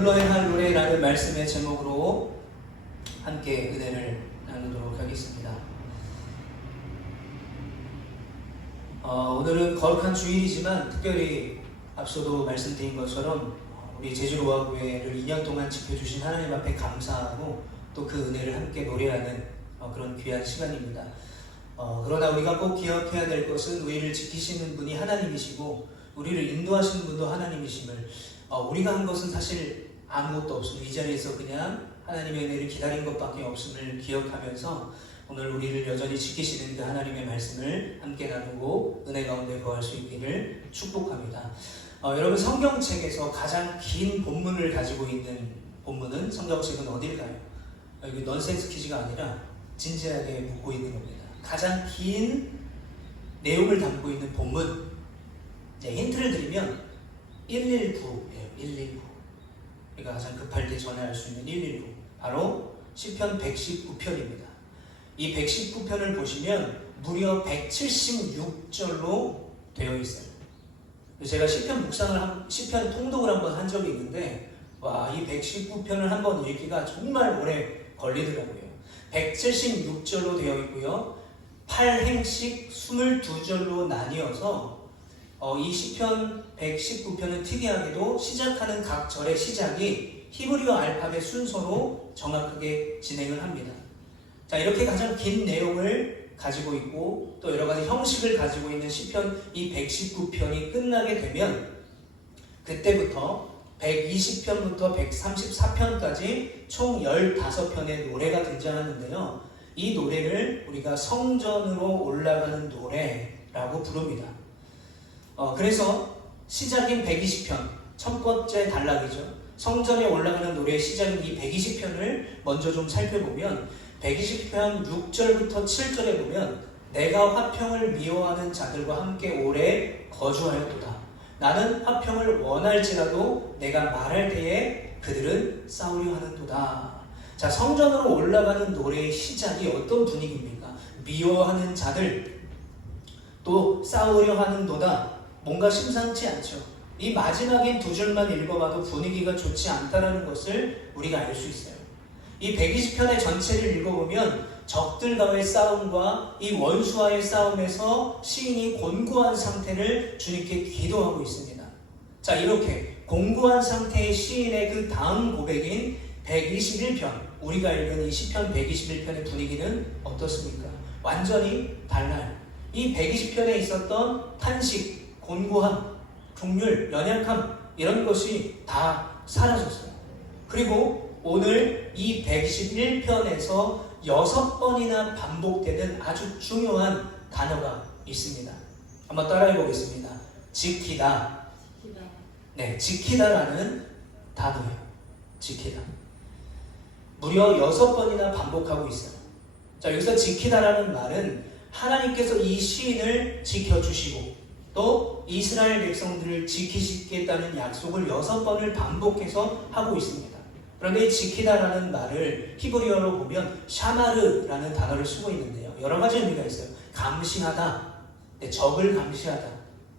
불러야 할 노래라는 말씀의 제목으로 함께 은혜를 나누도록 하겠습니다. 오늘은 거룩한 주일이지만 특별히 앞서도 말씀드린 것처럼 우리 제주로아교회를 2년 동안 지켜주신 하나님 앞에 감사하고 또 그 은혜를 함께 노래하는 그런 귀한 시간입니다. 그러나 우리가 꼭 기억해야 될 것은 우리를 지키시는 분이 하나님이시고 우리를 인도하시는 분도 하나님이심을, 우리가 한 것은 사실 아무것도 없음을, 이 자리에서 그냥 하나님의 은혜를 기다린 것밖에 없음을 기억하면서 오늘 우리를 여전히 지키시는 그 하나님의 말씀을 함께 나누고 은혜 가운데 거할 수 있기를 축복합니다. 여러분, 성경책에서 가장 긴 본문을 가지고 있는 본문은 성경책은 어딜까요? 이게 넌센스 퀴즈가 아니라 진지하게 묻고 있는 겁니다. 가장 긴 내용을 담고 있는 본문, 힌트를 드리면 119예요. 119. 우리가 가장 급할 때 전화할 수 있는 119, 바로 시편 119편입니다. 이 119편을 보시면 무려 176절로 되어 있어요. 제가 시편 묵상을, 시편 통독을 한번 한 적이 있는데, 이 119편을 한번 읽기가 정말 오래 걸리더라고요. 176절로 되어 있고요. 8행씩 22절로 나뉘어서 이 시편 119편은 특이하게도 시작하는 각 절의 시작이 히브리어 알파벳 순서로 정확하게 진행을 합니다. 자, 이렇게 가장 긴 내용을 가지고 있고 또 여러 가지 형식을 가지고 있는 시편 이 119편이 끝나게 되면 그때부터 120편부터 134편까지 총 15편의 노래가 등장하는데요. 이 노래를 우리가 성전으로 올라가는 노래라고 부릅니다. 그래서 시작인 120편, 첫 번째 단락이죠. 성전에 올라가는 노래의 시작인 이 120편을 먼저 좀 살펴보면 120편 6절부터 7절에 보면 내가 화평을 미워하는 자들과 함께 오래 거주하였도다. 나는 화평을 원할지라도 내가 말할 때에 그들은 싸우려 하는도다. 자, 성전으로 올라가는 노래의 시작이 어떤 분위기입니까? 미워하는 자들, 또 싸우려 하는도다. 뭔가 심상치 않죠. 이 마지막인 두 줄만 읽어봐도 분위기가 좋지 않다는 것을 우리가 알 수 있어요. 이 120편의 전체를 읽어보면 적들과의 싸움과 이 원수와의 싸움에서 시인이 곤고한 상태를 주님께 기도하고 있습니다. 자, 이렇게 곤고한 상태의 시인의 그 다음 고백인 121편, 우리가 읽은 이 시편 121편의 분위기는 어떻습니까? 완전히 달라요. 이 120편에 있었던 탄식, 곤고함, 긍휼, 연약함, 이런 것이 다 사라졌어요. 그리고 오늘 이 121편에서 6번이나 반복되는 아주 중요한 단어가 있습니다. 한번 따라해 보겠습니다. 지키다. 네, 지키다라는 단어예요. 지키다. 무려 6번이나 반복하고 있어요. 자, 여기서 지키다라는 말은 하나님께서 이 시인을 지켜주시고 또 이스라엘 백성들을 지키시겠다는 약속을 6번을 반복해서 하고 있습니다. 그런데 이 지키다라는 말을 히브리어로 보면 샤마르라는 단어를 쓰고 있는데요. 여러 가지 의미가 있어요. 감시하다, 적을 감시하다,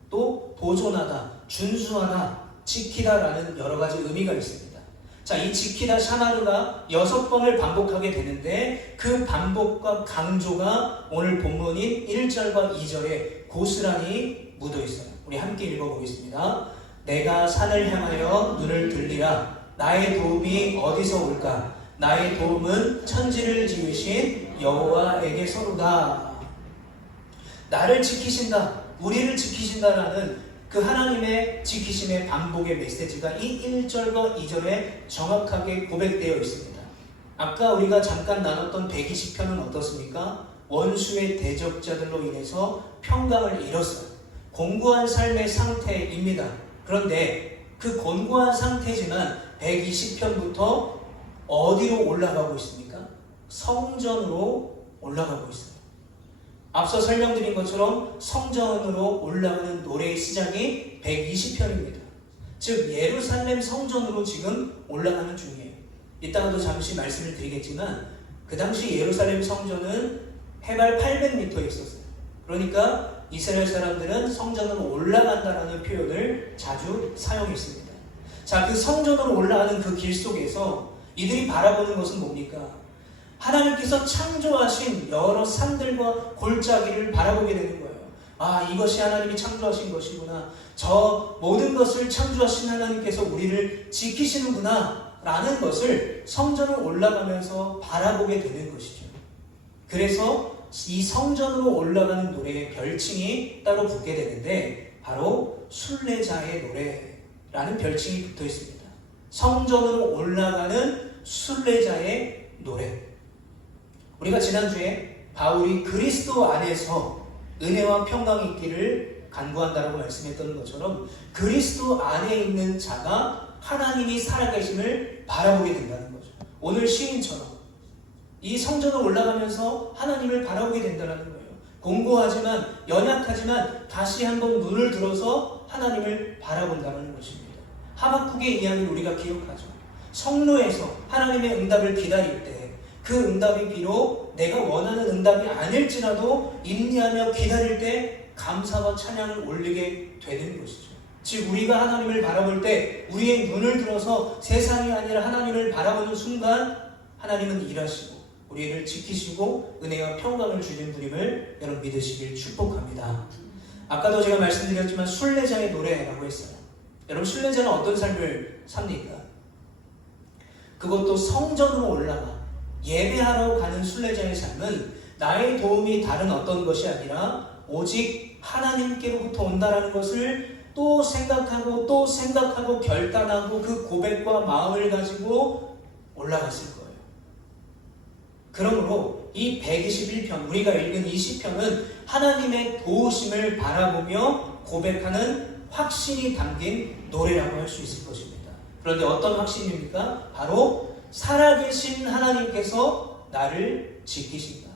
또 보존하다, 준수하다, 지키다라는 여러 가지 의미가 있습니다. 자, 이 지키다 샤마르가 6번을 반복하게 되는데 그 반복과 강조가 오늘 본문인 1절과 2절에 고스란히 묻어 있어요. 우리 함께 읽어보겠습니다. 내가 산을 향하여 눈을 들리라. 나의 도움이 어디서 올까? 나의 도움은 천지를 지으신 여호와에게서로다. 나를 지키신다, 우리를 지키신다라는 그 하나님의 지키심의 반복의 메시지가 이 1절과 2절에 정확하게 고백되어 있습니다. 아까 우리가 잠깐 나눴던 120편은 어떻습니까? 원수의 대적자들로 인해서 평강을 잃었어요. 곤고한 삶의 상태입니다. 그런데 그 곤고한 상태지만 120편부터 어디로 올라가고 있습니까? 성전으로 올라가고 있어요. 앞서 설명드린 것처럼 성전으로 올라가는 노래의 시작이 120편입니다. 즉 예루살렘 성전으로 지금 올라가는 중이에요. 이따가도 잠시 말씀을 드리겠지만 그 당시 예루살렘 성전은 해발 800m에 있었어요. 그러니까 이스라엘 사람들은 성전으로 올라간다라는 표현을 자주 사용했습니다. 자, 그 성전으로 올라가는 그 길 속에서 이들이 바라보는 것은 뭡니까? 하나님께서 창조하신 여러 산들과 골짜기를 바라보게 되는 거예요. 아, 이것이 하나님이 창조하신 것이구나. 저 모든 것을 창조하신 하나님께서 우리를 지키시는구나 라는 것을 성전을 올라가면서 바라보게 되는 것이죠. 그래서 이 성전으로 올라가는 노래의 별칭이 따로 붙게 되는데 바로 순례자의 노래라는 별칭이 붙어 있습니다. 성전으로 올라가는 순례자의 노래. 우리가 지난주에 바울이 그리스도 안에서 은혜와 평강이 있기를 간구한다라고 말씀했던 것처럼 그리스도 안에 있는 자가 하나님이 살아계심을 바라보게 된다는 거죠. 오늘 시인처럼 이 성전을 올라가면서 하나님을 바라보게 된다는 거예요. 공고하지만 연약하지만 다시 한번 눈을 들어서 하나님을 바라본다는 것입니다. 하박국의 이야기를 우리가 기억하죠. 성로에서 하나님의 응답을 기다릴 때 그 응답이 비록 내가 원하는 응답이 아닐지라도 인내하며 기다릴 때 감사와 찬양을 올리게 되는 것이죠. 즉 우리가 하나님을 바라볼 때 우리의 눈을 들어서 세상이 아니라 하나님을 바라보는 순간 하나님은 일하시고 우리를 지키시고 은혜와 평강을 주신 분임을 여러분 믿으시길 축복합니다. 아까도 제가 말씀드렸지만 순례자의 노래라고 했어요. 여러분 순례자는 어떤 삶을 삽니까? 그것도 성전으로 올라가 예배하러 가는 순례자의 삶은 나의 도움이 다른 어떤 것이 아니라 오직 하나님께로부터 온다라는 것을 또 생각하고 결단하고 그 고백과 마음을 가지고 올라갔을 거예요. 그러므로 이 121편 우리가 읽은 이 시편은 하나님의 도우심을 바라보며 고백하는 확신이 담긴 노래라고 할 수 있을 것입니다. 그런데 어떤 확신입니까? 바로 살아계신 하나님께서 나를 지키신다.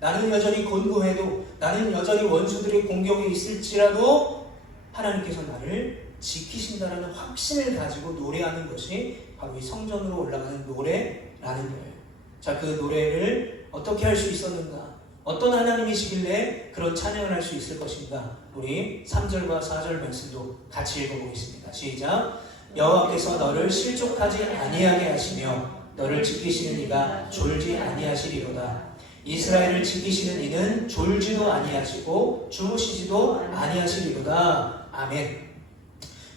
나는 여전히 곤고해도 나는 여전히 원수들의 공격에 있을지라도 하나님께서 나를 지키신다라는 확신을 가지고 노래하는 것이 바로 이 성전으로 올라가는 노래라는 거예요. 자, 그 노래를 어떻게 할 수 있었는가? 어떤 하나님이시길래 그런 찬양을 할 수 있을 것인가? 우리 3절과 4절 말씀도 같이 읽어보겠습니다. 시작. 여호와께서 너를 실족하지 아니하게 하시며 너를 지키시는 이가 졸지 아니하시리로다. 이스라엘을 지키시는 이는 졸지도 아니하시고 주무시지도 아니하시리로다. 아멘.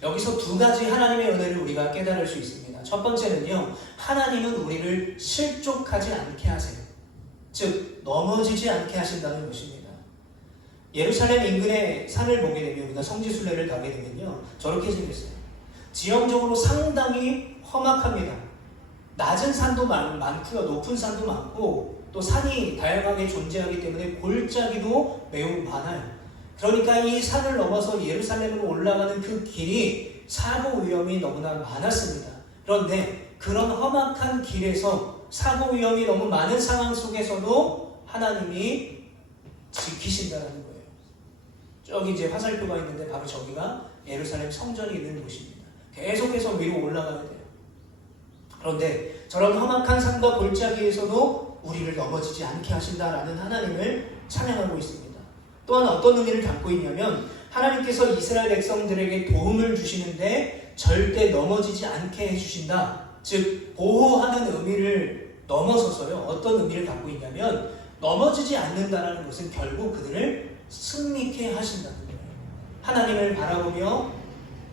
여기서 두 가지 하나님의 은혜를 우리가 깨달을 수 있습니다. 첫 번째는요, 하나님은 우리를 실족하지 않게 하세요. 즉 넘어지지 않게 하신다는 것입니다. 예루살렘 인근의 산을 보게 되면 우리가 성지순례를 가게 되면요 저렇게 생겼어요. 지형적으로 상당히 험악합니다. 낮은 산도 많고요, 높은 산도 많고 또 산이 다양하게 존재하기 때문에 골짜기도 매우 많아요. 그러니까 이 산을 넘어서 예루살렘으로 올라가는 그 길이 사고 위험이 너무나 많았습니다. 그런데 그런 험악한 길에서 사고 위험이 너무 많은 상황 속에서도 하나님이 지키신다는 거예요. 저기 이제 화살표가 있는데 바로 저기가 예루살렘 성전이 있는 곳입니다. 계속해서 위로 올라가야 돼요. 그런데 저런 험악한 산과 골짜기에서도 우리를 넘어지지 않게 하신다라는 하나님을 찬양하고 있습니다. 또한 어떤 의미를 담고 있냐면 하나님께서 이스라엘 백성들에게 도움을 주시는데 절대 넘어지지 않게 해주신다. 즉 보호하는 의미를 넘어서서요 어떤 의미를 갖고 있냐면 넘어지지 않는다라는 것은 결국 그들을 승리케 하신다는 거예요. 하나님을 바라보며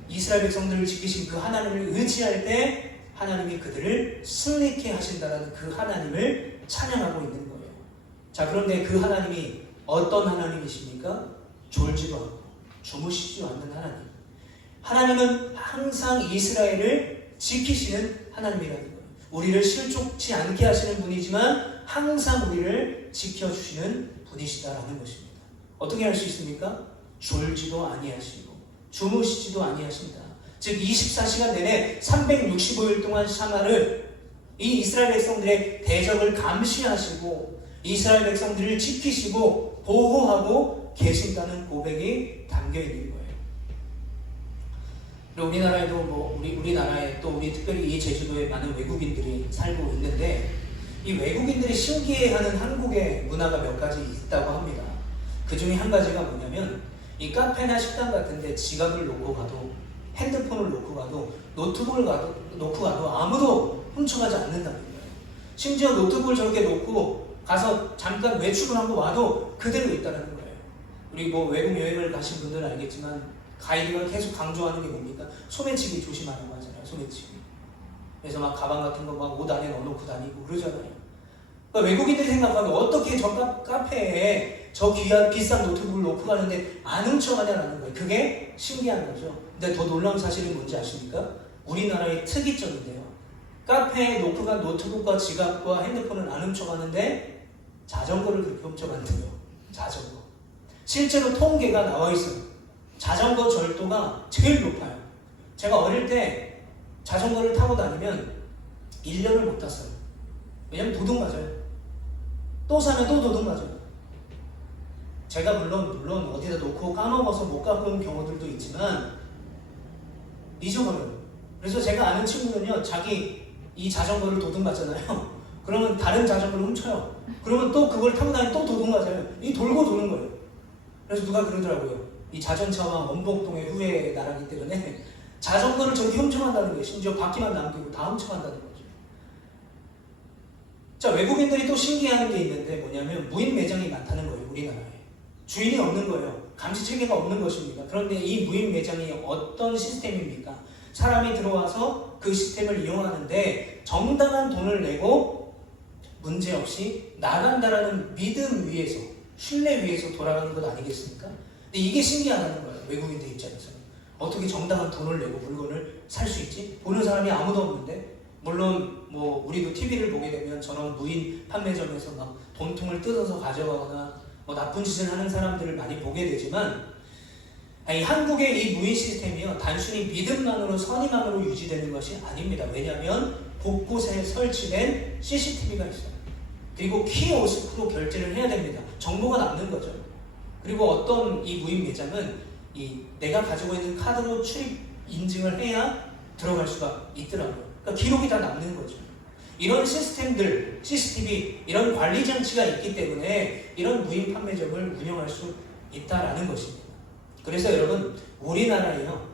이스라엘 백성들을 지키신 그 하나님을 의지할 때 하나님이 그들을 승리케 하신다라는 그 하나님을 찬양하고 있는 거예요. 자, 그런데 그 하나님이 어떤 하나님이십니까? 졸지도 않고 주무시지도 않는 하나님. 하나님은 항상 이스라엘을 지키시는 하나님이라는 거예요. 우리를 실족치 않게 하시는 분이지만 항상 우리를 지켜주시는 분이시다라는 것입니다. 어떻게 할 수 있습니까? 졸지도 아니하시고 주무시지도 아니하신다. 즉 24시간 내내 365일 동안 샤마를 이 이스라엘 백성들의 대적을 감시하시고 이스라엘 백성들을 지키시고 보호하고 계신다는 고백이 담겨 있는 거예요. 그리고 우리나라에도 우리나라에 또 우리 특별히 이 제주도에 많은 외국인들이 살고 있는데 이 외국인들이 신기해하는 한국의 문화가 몇 가지 있다고 합니다. 그 중에 한 가지가 뭐냐면 이 카페나 식당 같은데 지갑을 놓고 가도 핸드폰을 놓고 가도 노트북을 놓고 가도 아무도 훔쳐가지 않는다는 거예요. 심지어 노트북을 저렇게 놓고 가서 잠깐 외출을 하고 와도 그대로 있다는 거예요. 우리 뭐 외국 여행을 가신 분들은 알겠지만 가이드가 계속 강조하는 게 뭡니까? 소매치기 조심하라고 하잖아요. 소매치기. 그래서 막 가방 같은 거 막 옷 안에 넣어놓고 다니고 그러잖아요. 그러니까 외국인들이 생각하면 어떻게 저 카페에 저 귀한 비싼 노트북을 놓고 가는데 안 훔쳐가냐라는 거예요. 그게 신기한 거죠. 근데 더 놀라운 사실이 뭔지 아십니까? 우리나라의 특이점인데요. 카페에 놓고 간 노트북과 지갑과 핸드폰을 안 훔쳐가는데 자전거를 그렇게 훔쳐간대요. 자전거. 실제로 통계가 나와 있어요. 자전거 절도가 제일 높아요. 제가 어릴 때 자전거를 타고 다니면 1년을 못 탔어요. 왜냐면 도둑 맞아요. 또 사면 또 도둑 맞아요. 제가 물론 어디다 놓고 까먹어서 못 갖고 온 경우들도 있지만 잊어버려요. 그래서 제가 아는 친구는요, 자기 이 자전거를 도둑 맞잖아요. 그러면 다른 자전거를 훔쳐요. 그러면 또 그걸 타고 다니면 또 도둑 맞아요. 이 돌고 도는 거예요. 그래서 누가 그러더라고요. 이 자전차와 원복동의 후예 나라기 때문에 자전거를 저렇게 훔쳐간다는 거예요. 심지어 바퀴만 남기고 다 훔쳐간다는 거죠. 자, 외국인들이 또 신기한 게 있는데 뭐냐면 무인 매장이 많다는 거예요. 우리나라에. 주인이 없는 거예요. 감시 체계가 없는 것입니다. 그런데 이 무인 매장이 어떤 시스템입니까? 사람이 들어와서 그 시스템을 이용하는데 정당한 돈을 내고 문제없이 나간다라는 믿음 위에서, 신뢰 위에서 돌아가는 것 아니겠습니까? 근데 이게 신기하다는 거예요. 외국인들 입장에서는. 어떻게 정당한 돈을 내고 물건을 살 수 있지? 보는 사람이 아무도 없는데. 물론 뭐 우리도 TV를 보게 되면 저런 무인 판매점에서 막 돈통을 뜯어서 가져가거나 뭐 나쁜 짓을 하는 사람들을 많이 보게 되지만, 아니, 한국의 이 무인 시스템이요, 단순히 믿음만으로, 선의만으로 유지되는 것이 아닙니다. 왜냐하면 곳곳에 설치된 CCTV가 있어요. 그리고 키오스크로 결제를 해야 됩니다. 정보가 남는 거죠. 그리고 어떤 이 무인 매장은 내가 가지고 있는 카드로 출입 인증을 해야 들어갈 수가 있더라고요. 그러니까 기록이 다 남는 거죠. 이런 시스템들, CCTV, 이런 관리 장치가 있기 때문에 이런 무인 판매점을 운영할 수 있다라는 것입니다. 그래서 여러분, 우리나라에요,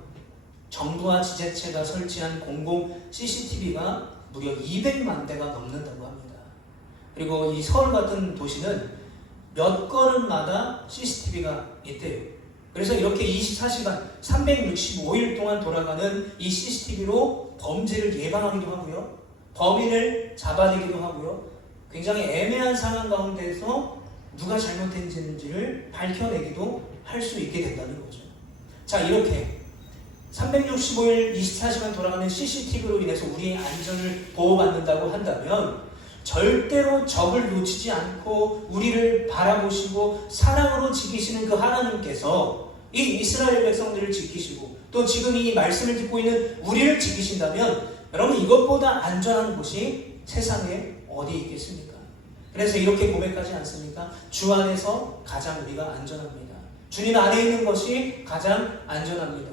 정부와 지자체가 설치한 공공 CCTV가 무려 200만 대가 넘는다고 합니다. 그리고 이 서울 같은 도시는 몇 걸음마다 CCTV가 있대요. 그래서 이렇게 24시간 365일 동안 돌아가는 이 CCTV로 범죄를 예방하기도 하고요, 범인을 잡아내기도 하고요, 굉장히 애매한 상황 가운데서 누가 잘못했는지를 밝혀내기도 할 수 있게 된다는 거죠. 자, 이렇게 365일 24시간 돌아가는 CCTV로 인해서 우리의 안전을 보호받는다고 한다면 절대로 적을 놓치지 않고 우리를 바라보시고 사랑으로 지키시는 그 하나님께서 이 이스라엘 백성들을 지키시고 또 지금 이 말씀을 듣고 있는 우리를 지키신다면 여러분, 이것보다 안전한 곳이 세상에 어디 있겠습니까? 그래서 이렇게 고백하지 않습니까? 주 안에서 가장 우리가 안전합니다. 주님 안에 있는 것이 가장 안전합니다.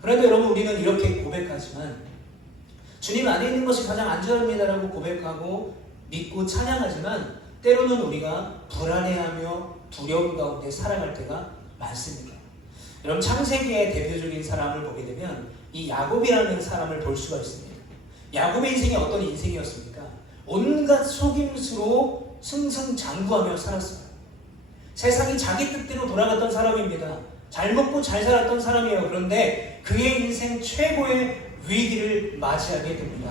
그런데 여러분, 우리는 이렇게 고백하지만 주님 안에 있는 것이 가장 안전합니다라고 고백하고 믿고 찬양하지만 때로는 우리가 불안해하며 두려움 가운데 살아갈 때가 많습니다. 여러분, 창세기의 대표적인 사람을 보게 되면 이 야곱이라는 사람을 볼 수가 있습니다. 야곱의 인생이 어떤 인생이었습니까? 온갖 속임수로 승승장구하며 살았어요. 세상이 자기 뜻대로 돌아갔던 사람입니다. 잘 먹고 잘 살았던 사람이에요. 그런데 그의 인생 최고의 위기를 맞이하게 됩니다.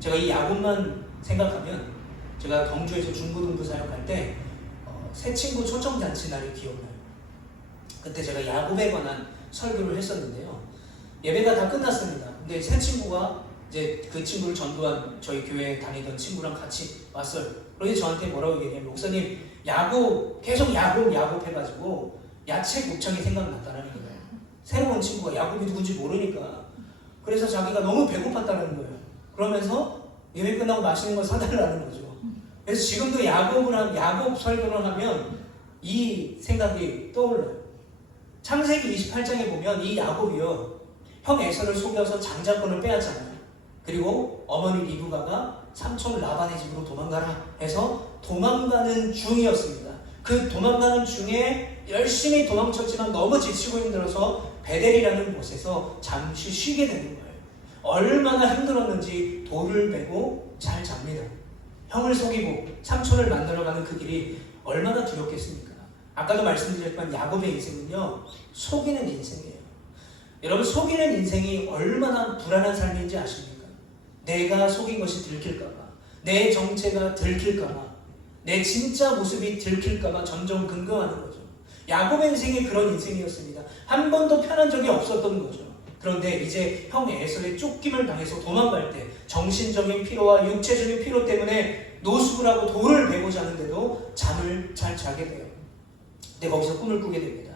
제가 이 야곱만 생각하면 제가 경주에서 중고등부 사역할 때 새 친구 초청잔치 날이 기억나요. 그때 제가 야곱에 관한 설교를 했었는데요. 예배가 다 끝났습니다. 근데 새 친구가 이제 그 친구를 전도한 저희 교회에 다니던 친구랑 같이 왔어요. 그런데 저한테 뭐라고 얘기했냐면, 목사님, 야곱, 계속 야곱 해가지고 야채 곱창이 생각났다는 거예요. 새로운 친구가 야곱이 누군지 모르니까. 그래서 자기가 너무 배고팠다는 거예요. 그러면서 예배 끝나고 맛있는 걸 사달라는 거죠. 그래서 지금도 야곱 설교를 하면 이 생각이 떠올라요. 창세기 28장에 보면 이 야곱이요, 형 에서를 속여서 장자권을 빼앗잖아요. 그리고 어머니 리브가가 삼촌 라반의 집으로 도망가라 해서 도망가는 중이었습니다. 그 도망가는 중에 열심히 도망쳤지만 너무 지치고 힘들어서 베델이라는 곳에서 잠시 쉬게 되는 거예요. 얼마나 힘들었는지 돌을 메고 잘 잡니다. 형을 속이고 삼촌을 만나러가는 그 길이 얼마나 두렵겠습니까? 아까도 말씀드렸지만 야곱의 인생은요, 속이는 인생이에요. 여러분, 속이는 인생이 얼마나 불안한 삶인지 아십니까? 내가 속인 것이 들킬까봐, 내 정체가 들킬까봐, 내 진짜 모습이 들킬까봐 점점 근거하는 거죠. 야곱의 인생이 그런 인생이었습니다. 한 번도 편한 적이 없었던 거죠. 그런데 이제 형 에서의 쫓김을 당해서 도망갈 때 정신적인 피로와 육체적인 피로 때문에 노숙을 하고 돌을 베고자 하는데도 잠을 잘 자게 돼요. 근데 거기서 꿈을 꾸게 됩니다.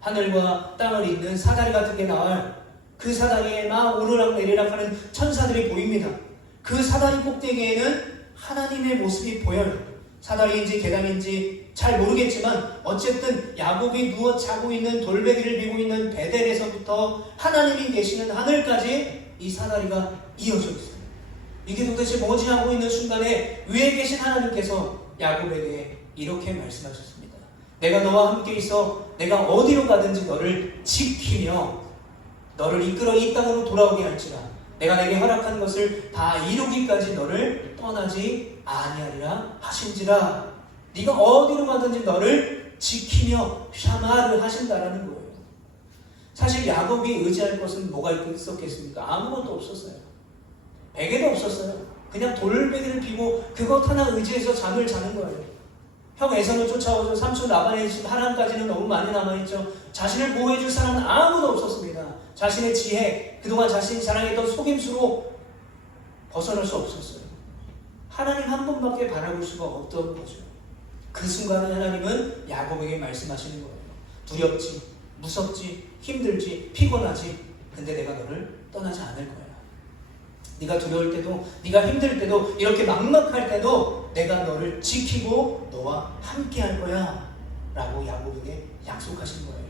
하늘과 땅을 잇는 사다리 같은 게 나와요. 그 사다리에 막 오르락 내리락 하는 천사들이 보입니다. 그 사다리 꼭대기에는 하나님의 모습이 보여요. 사다리인지 계단인지 잘 모르겠지만 어쨌든 야곱이 누워 자고 있는 돌베개를 비고 있는 베델에서부터 하나님이 계시는 하늘까지 이 사다리가 이어져 있어요. 이게 도대체 뭐지 하고 있는 순간에 위에 계신 하나님께서 야곱에게 이렇게 말씀하셨습니다. 내가 너와 함께 있어 내가 어디로 가든지 너를 지키며 너를 이끌어 이 땅으로 돌아오게 할지라 내가 내게 허락한 것을 다 이루기까지 너를 떠나지 아니하리라 하신지라. 네가 어디로 가든지 너를 지키며 샤마를 하신다라는 거예요. 사실 야곱이 의지할 것은 뭐가 있었겠습니까? 아무것도 없었어요. 베개도 없었어요. 그냥 돌베개를 피고 그것 하나 의지해서 잠을 자는 거예요. 형 에서는 쫓아오죠. 삼촌 라반의 집 하란까지는 너무 많이 남아있죠. 자신을 보호해줄 사람은 아무도 없었습니다. 자신의 지혜, 그동안 자신이 자랑했던 속임수로 벗어날 수 없었어요. 하나님 한 분밖에 바라볼 수가 없던 거죠. 그 순간에 하나님은 야곱에게 말씀하시는 거예요. 두렵지, 무섭지, 힘들지, 피곤하지. 근데 내가 너를 떠나지 않을 거야. 네가 두려울 때도, 네가 힘들 때도, 이렇게 막막할 때도 내가 너를 지키고 너와 함께 할 거야 라고 야곱에게 약속하신 거예요.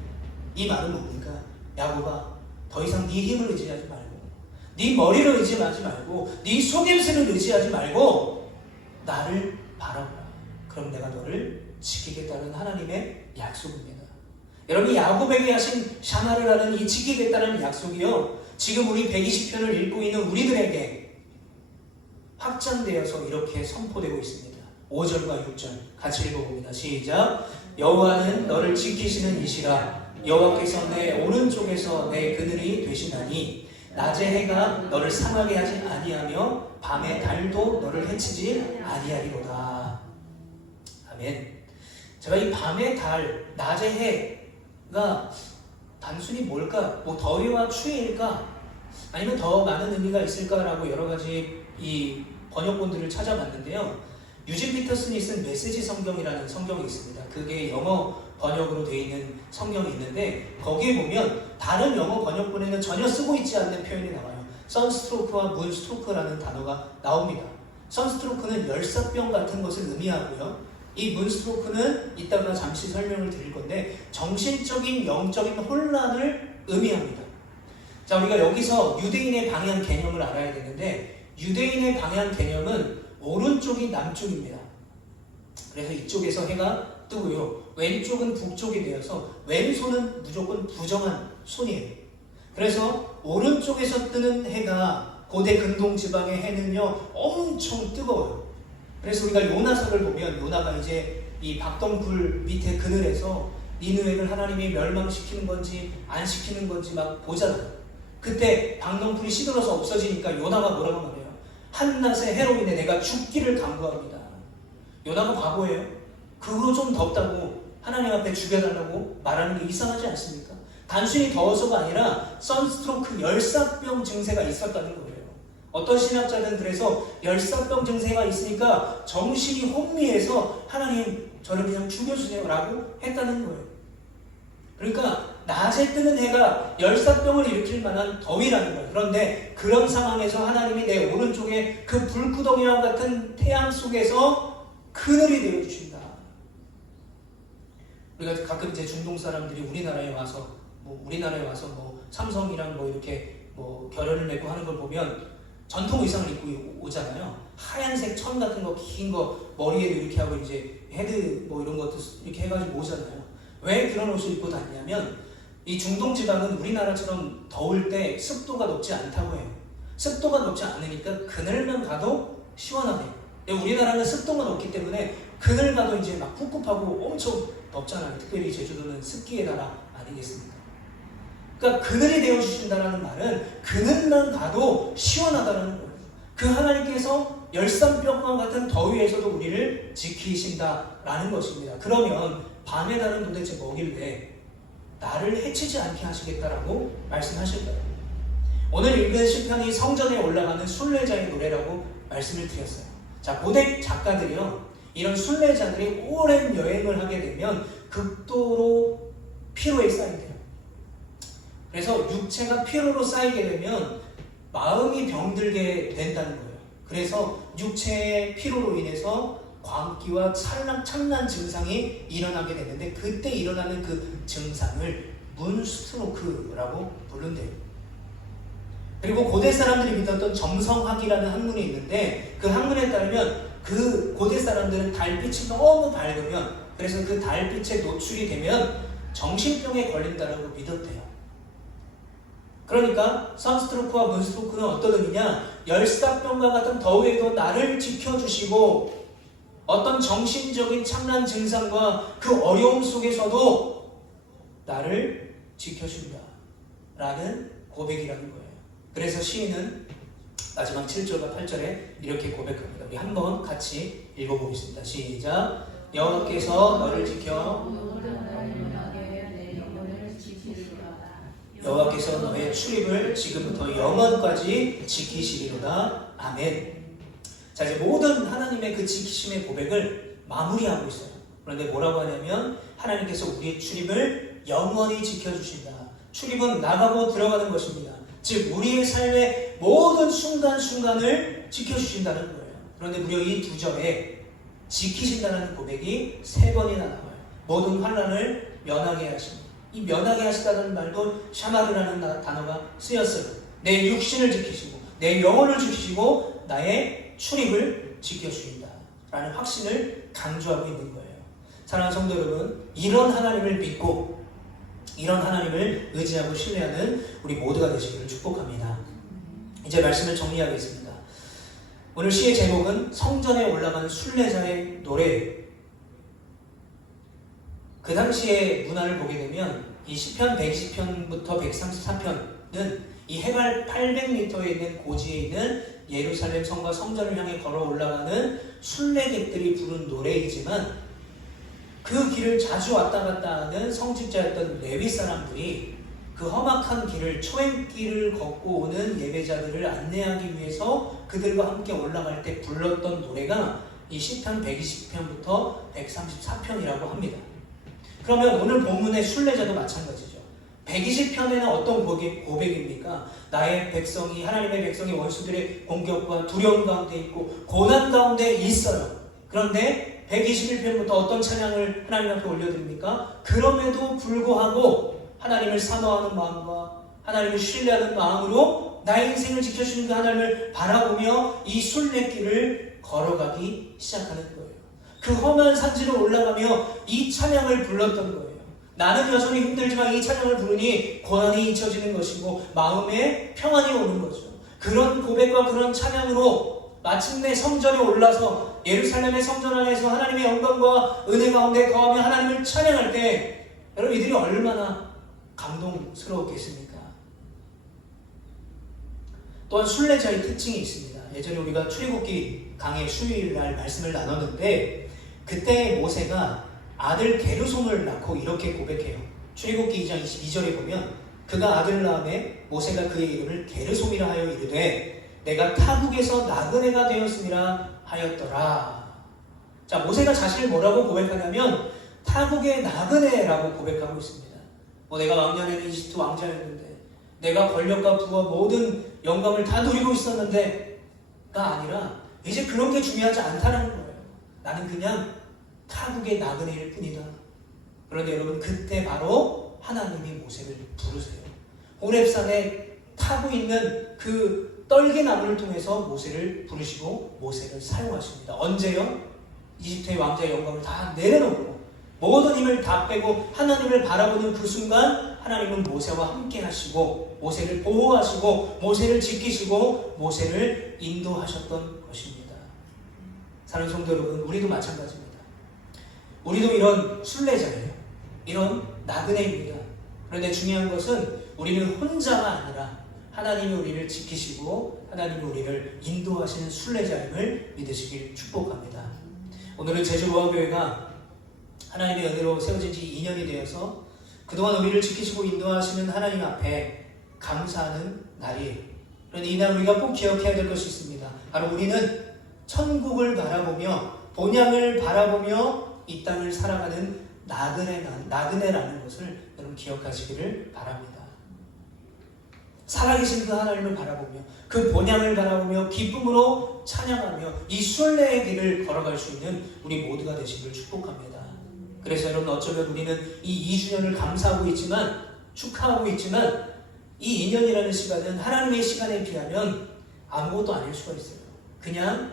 이 말은 뭡니까? 야곱아, 더 이상 네 힘을 의지하지 말고, 네 머리를 의지하지 말고, 네 속임수를 의지하지 말고 나를 바라보라. 그럼 내가 너를 지키겠다는 하나님의 약속입니다. 여러분, 야곱에게 하신 샤마를 하는 이 지키겠다는 약속이요, 지금 우리 120편을 읽고 있는 우리들에게 확장되어서 이렇게 선포되고 있습니다. 5절과 6절 같이 읽어봅니다. 시작. 여호와는 너를 지키시는 이시라. 여호와께서 내 오른쪽에서 내 그늘이 되시나니 낮의 해가 너를 상하게 하지 아니하며 밤의 달도 너를 해치지 아니하리로다. 아멘. 제가 이 밤의 달, 낮의 해가 단순히 뭘까? 뭐 더위와 추위일까? 아니면 더 많은 의미가 있을까라고 여러 가지 이 번역본들을 찾아봤는데요. 유진 피터슨이 쓴 메시지 성경이라는 성경이 있습니다. 그게 영어 번역으로 되어 있는 성경이 있는데 거기에 보면 다른 영어 번역본에는 전혀 쓰고 있지 않는 표현이 나와요. 선스트로크와 문스트로크라는 단어가 나옵니다. 선스트로크는 열사병 같은 것을 의미하고요. 이 문스트로크는 이따가 잠시 설명을 드릴 건데 정신적인 영적인 혼란을 의미합니다. 자, 우리가 여기서 유대인의 방향 개념을 알아야 되는데 유대인의 방향 개념은 오른쪽이 남쪽입니다. 그래서 이쪽에서 해가 뜨고요. 왼쪽은 북쪽이 되어서 왼손은 무조건 부정한 손이에요. 그래서 오른쪽에서 뜨는 해가 고대 근동 지방의 해는요 엄청 뜨거워요. 그래서 우리가 요나서를 보면 요나가 이제 이 박덩굴 밑에 그늘에서 니느웨를 하나님이 멸망시키는 건지 안 시키는 건지 막 보잖아요. 그때 박덩굴이 시들어서 없어지니까 요나가 뭐라고 말해요? 한낮의 해로 인해 내가 죽기를 간구합니다. 요나가 바보예요? 그 후로 좀 덥다고 하나님 앞에 죽여달라고 말하는 게 이상하지 않습니까? 단순히 더워서가 아니라 선스트로크 열사병 증세가 있었다는 거예요. 어떤 신학자들은 그래서 열사병 증세가 있으니까 정신이 혼미해서 하나님 저를 그냥 죽여주세요 라고 했다는 거예요. 그러니까 낮에 뜨는 해가 열사병을 일으킬 만한 더위라는 거예요. 그런데 그런 상황에서 하나님이 내 오른쪽에 그 불구덩이와 같은 태양 속에서 그늘이 되어주신다. 우리가 가끔 이제 중동 사람들이 우리나라에 와서 뭐 삼성이랑 뭐 이렇게 뭐 결연을 맺고 하는 걸 보면 전통 의상을 입고 오잖아요. 하얀색 천 같은 거 긴 거 머리에도 이렇게 하고 이제 헤드 뭐 이런 것도 이렇게 해가지고 오잖아요. 왜 그런 옷을 입고 다니냐면 이 중동 지방은 우리나라처럼 더울 때 습도가 높지 않다고 해요. 습도가 높지 않으니까 그늘만 가도 시원하네요. 우리나라는 습도가 높기 때문에 그늘 가도 이제 막 꿉꿉하고 엄청 덥잖아요. 특별히 제주도는 습기의 나라 아니겠습니까? 그러니까 그늘이 되어주신다는 말은 그늘만 가도 시원하다는 거예요. 그 하나님께서 열산병과 같은 더위에서도 우리를 지키신다라는 것입니다. 그러면 밤의 달은 도대체 뭐길래 나를 해치지 않게 하시겠다라고 말씀하실까요? 오늘 읽은 시편이 성전에 올라가는 순례자의 노래라고 말씀을 드렸어요. 자, 고대 작가들이요, 이런 순례자들이 오랜 여행을 하게 되면 극도로 피로에 쌓인대요. 그래서 육체가 피로로 쌓이게 되면 마음이 병들게 된다는 거예요. 그래서 육체의 피로로 인해서 광기와 찬란 증상이 일어나게 되는데, 그때 일어나는 그 증상을 문스트로크라고 부른대요. 그리고 고대 사람들이 믿었던 점성학이라는 학문이 있는데, 그 학문에 따르면 그 고대 사람들은 달빛이 너무 밝으면, 그래서 그 달빛에 노출이 되면 정신병에 걸린다라고 믿었대요. 그러니까 선스트로크와 문스트로크는 어떤 의미냐, 열사병과 같은 더위에도 나를 지켜주시고 어떤 정신적인 참난 증상과 그 어려움 속에서도 나를 지켜준다 라는 고백이라는 거예요. 그래서 시인은 마지막 7절과 8절에 이렇게 고백합니다. 우리 한번 같이 읽어보겠습니다. 시작. 여호와께서 너를 지켜 여호와께서 너의 출입을 지금부터 영원까지 지키시리로다. 아멘. 자, 이제 모든 하나님의 그 지키심의 고백을 마무리하고 있어요. 그런데 뭐라고 하냐면 하나님께서 우리의 출입을 영원히 지켜주신다. 출입은 나가고 들어가는 것입니다. 즉 우리의 삶의 모든 순간순간을 지켜주신다는 거예요. 그런데 무려 이 두 절에 지키신다는 고백이 3번이나 나와요. 모든 환난을 면하게 하십니다. 이 면하게 하시다는 말도 샤마르라는 단어가 쓰였어요. 내 육신을 지키시고 내 영혼을 지키시고 나의 출입을 지켜주신다 라는 확신을 강조하고 있는 거예요. 사랑하는 성도 여러분, 이런 하나님을 믿고 이런 하나님을 의지하고 신뢰하는 우리 모두가 되시기를 축복합니다. 이제 말씀을 정리하겠습니다. 오늘 시의 제목은 성전에 올라가는 순례자의 노래. 그 당시의 문화를 보게 되면 이 시편 120편부터 134편은 이 해발 800m에 있는 고지에 있는 예루살렘 성과 성전을 향해 걸어 올라가는 순례객들이 부른 노래이지만, 그 길을 자주 왔다 갔다 하는 성직자였던 레위 사람들이 그 험악한 길을, 초행길을 걷고 오는 예배자들을 안내하기 위해서 그들과 함께 올라갈 때 불렀던 노래가 이 시편 120편부터 134편이라고 합니다. 그러면 오늘 본문의 순례자도 마찬가지죠. 120편에는 어떤 고백입니까? 나의 백성이, 하나님의 백성이 원수들의 공격과 두려움 가운데 있고 고난 가운데 있어요. 그런데 121편부터 어떤 찬양을 하나님 앞에 올려드립니까? 그럼에도 불구하고 하나님을 사모하는 마음과 하나님을 신뢰하는 마음으로 나의 인생을 지켜주는 그 하나님을 바라보며 이 순례길을 걸어가기 시작하는 거예요. 그 험한 산지를 올라가며 이 찬양을 불렀던 거예요. 나는 여전히 힘들지만 이 찬양을 부르니 고난이 잊혀지는 것이고 마음에 평안이 오는 거죠. 그런 고백과 그런 찬양으로 마침내 성전에 올라서 예루살렘의 성전 안에서 하나님의 영광과 은혜 가운데 거하며 하나님을 찬양할 때 여러분, 이들이 얼마나 감동스러웠겠습니까? 또한 순례자의 특징이 있습니다. 예전에 우리가 출애굽기 강의 수요일날 말씀을 나눴는데, 그때 모세가 아들 게르솜을 낳고 이렇게 고백해요. 출애굽기 2장 22절에 보면 그가 아들 낳음에 모세가 그의 이름을 게르솜이라 하여 이르되 내가 타국에서 나그네가 되었음이라 하였더라. 자, 모세가 자신을 뭐라고 고백하냐면 타국의 나그네라고 고백하고 있습니다. 내가 왕년에는 이집트 왕자였는데, 내가 권력과 부와 모든 영광을 다 누리고 있었는데가 아니라 이제 그런 게 중요하지 않다는 거예요. 나는 그냥 타국의 나그네일 뿐이다. 그런데 여러분, 그때 바로 하나님이 모세를 부르세요. 호렙산에 타고 있는 그 떨기나무를 통해서 모세를 부르시고 모세를 사용하십니다. 언제요? 이집트의 왕자의 영광을 다 내려놓고 모든 힘을 다 빼고 하나님을 바라보는 그 순간 하나님은 모세와 함께 하시고 모세를 보호하시고 모세를 지키시고 모세를 인도하셨던 것입니다. 사랑하는 성도 여러분, 우리도 마찬가지입니다. 우리도 이런 순례자예요. 이런 나그네입니다. 그런데 중요한 것은 우리는 혼자가 아니라 하나님이 우리를 지키시고 하나님이 우리를 인도하시는 순례자임을 믿으시길 축복합니다. 오늘은 제주로아교회가 하나님의 은혜로 세워진 지 2년이 되어서 그동안 우리를 지키시고 인도하시는 하나님 앞에 감사하는 날이에요. 그런데 이날 우리가 꼭 기억해야 될 것이 있습니다. 바로 우리는 천국을 바라보며 본향을 바라보며 이 땅을 살아가는 나그네라는 것을 여러분 기억하시기를 바랍니다. 살아계신 그 하나님을 바라보며 그 본향을 바라보며 기쁨으로 찬양하며 이 순례의 길을 걸어갈 수 있는 우리 모두가 되시기를 축복합니다. 그래서 여러분, 어쩌면 우리는 이 2주년을 감사하고 있지만, 축하하고 있지만 이 2년이라는 시간은 하나님의 시간에 비하면 아무것도 아닐 수가 있어요. 그냥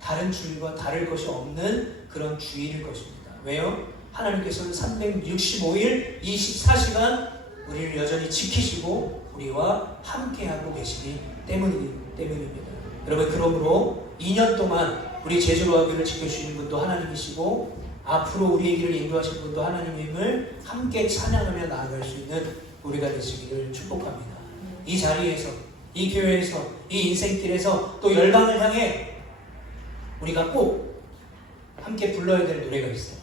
다른 주일과 다를 것이 없는 그런 주일일 것입니다. 왜요? 하나님께서는 365일 24시간 우리를 여전히 지키시고 우리와 함께하고 계시기 때문입니다. 여러분, 그러므로 2년 동안 우리 제주로아교회를 지켜주시는 분도 하나님이시고 앞으로 우리의 길을 인도하실 분도 하나님임을 함께 찬양하며 나아갈 수 있는 우리가 되시기를 축복합니다. 이 자리에서, 이 교회에서, 이 인생길에서 또 열방을 향해 우리가 꼭 함께 불러야 될 노래가 있어요.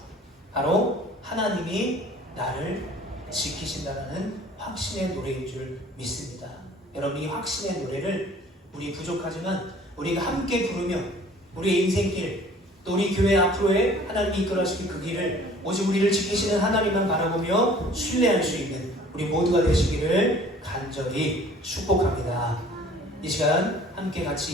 바로 하나님이 나를 지키신다라는 확신의 노래인 줄 믿습니다. 여러분, 이 확신의 노래를 우리 부족하지만 우리가 함께 부르며 우리의 인생길, 또 우리 교회 앞으로의 하나님이 이끌어주실 그 길을 오직 우리를 지키시는 하나님만 바라보며 신뢰할 수 있는 우리 모두가 되시기를 간절히 축복합니다. 이 시간 함께 같이